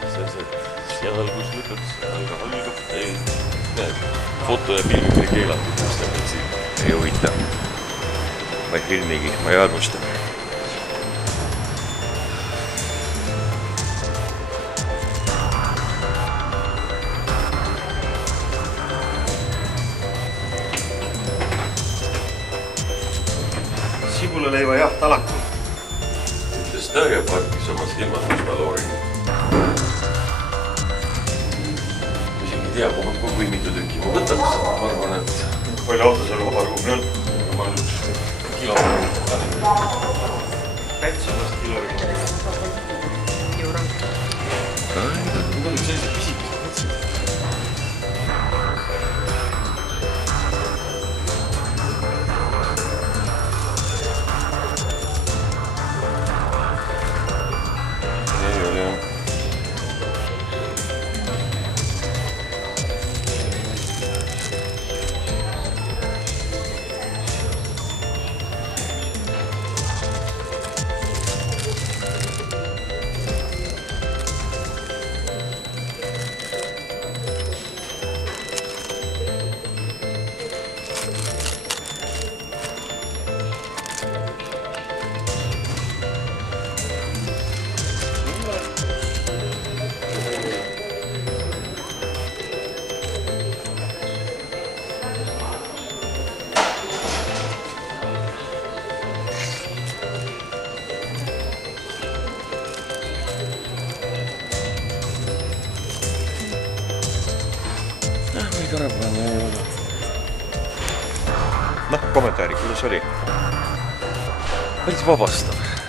seal kus lükkad, seal ka algab. Näed, foto ja filmi oli keelatud, mis täpselt siin. Ei huvita. Ma ei filmigi, ma ei arvusta. Sibulaleiva jaht alati. Ütles Tõrje parkis oma silmad, kus ma loorin. Isegi ei tea, kui mitu tükki ma võtaks. Ma arvan, et palju auto seal vabaruumi on. Ma olen üks kilomeetri. Päts on vast kilomeetri. Need on sellised pisikesed võtsid. Ei ole jah. Noh, kommentaari, kuidas oli? Päris vabastav.